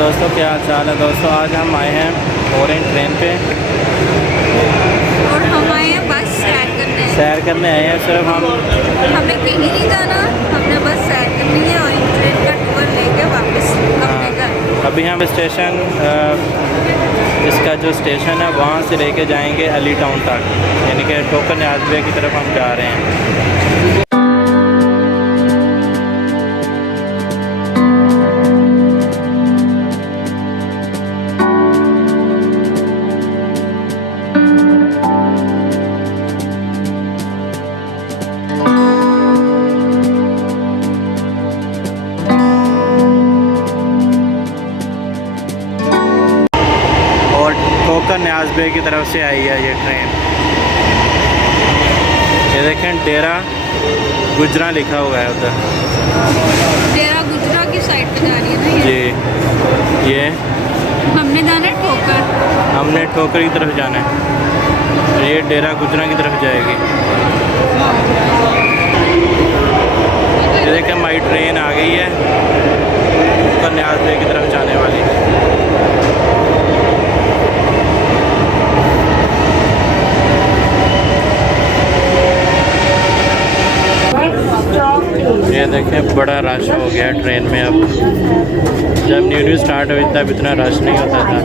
दोस्तों, क्या हाल चाल है दोस्तों। आज हम आए हैं फॉरेन ट्रेन पे और हम आए हैं बस सैर करने आए हैं। सिर्फ हमें कहीं नहीं जाना, हमने बस सैर करनी है और ट्रेन का टूर लेके वापस अपने घर। अभी हम स्टेशन इसका जो स्टेशन है वहाँ से लेके जाएंगे अली टाउन तक, यानी कि टोकन आजबे की तरफ हम जा रहे हैं। टोकन न्याज़बे की तरफ से आई है ये ट्रेन। ये देखें डेरा गुजरा लिखा हुआ है उधर। डेरा गुजरा की साइड पे जा रही है ना ये? जी, ये हमने जाना है ठोकर। हमने ठोकर की तरफ जाना है। ये डेरा गुजरा की तरफ जाएगी। ये देखें हमारी ट्रेन आ गई है टोकर न्याज़बे की तरफ जाने वाली। ये देखें बड़ा रश हो गया ट्रेन में। अब जब न्यू स्टार्ट हुई तब इतना रश नहीं होता था,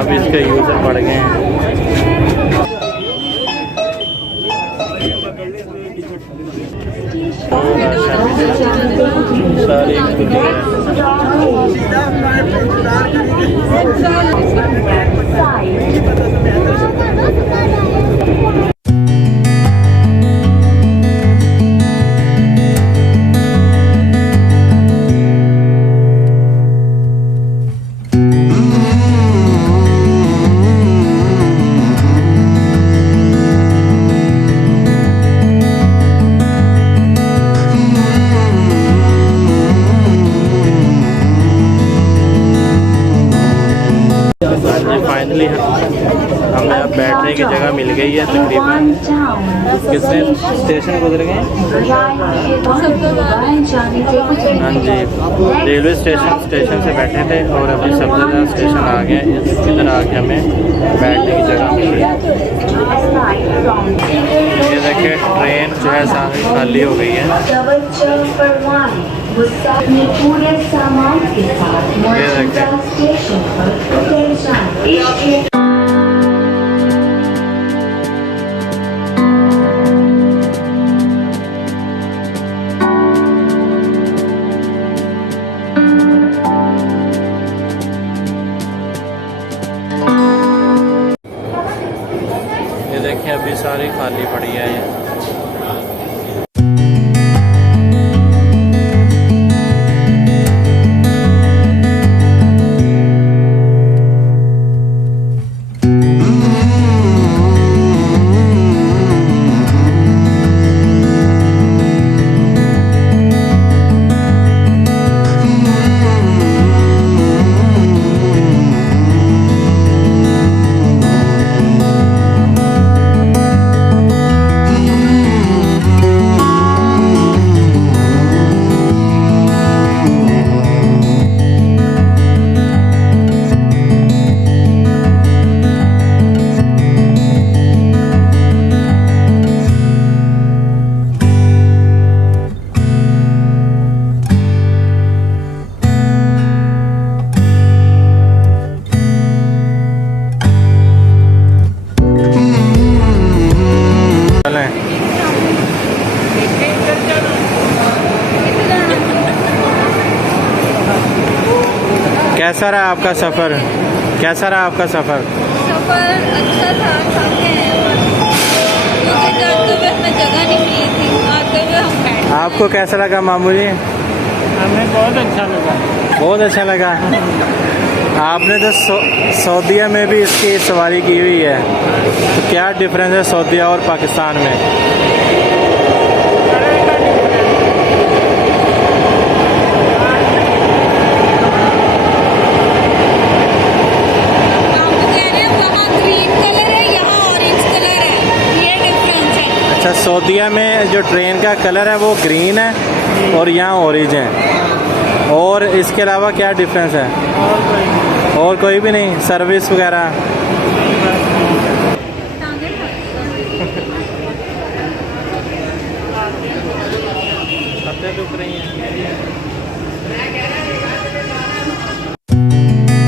अब इसके यूज़र बढ़ गए हैं। सारी फाइनली हमें अब बैठने की जगह मिल गई है तकरीबन। कितने स्टेशन गुजर गए? हाँ जी, रेलवे स्टेशन से बैठे थे और अभी सफदरजंग स्टेशन आ गए। इधर आके हमें बैठने की जगह मिली। ये देखिए ट्रेन जो है सारी खाली हो गई है। पूरे सामान के साथ स्टेशन पर उतर जाएं। ये देखिए अभी सारी खाली पड़ी है ये। कैसा रहा आपका सफ़र? कैसा रहा आपका सफ़र? सफ़र अच्छा था, थके हैं क्योंकि जाते हुए हमें जगह नहीं मिली थी, आते हुए हम बैठे। आपको कैसा लगा मामू जी? हमें बहुत अच्छा लगा। बहुत अच्छा लगा। आपने तो सऊदीया में भी इसकी सवारी की हुई है, तो क्या डिफरेंस है सऊदीया और पाकिस्तान में? अच्छा, सऊदीया में जो ट्रेन का कलर है वो ग्रीन है और यहाँ ऑरेंज है। और इसके अलावा क्या डिफरेंस है? और कोई और कोई भी नहीं, सर्विस वगैरह? टांगे दुख रही हैं।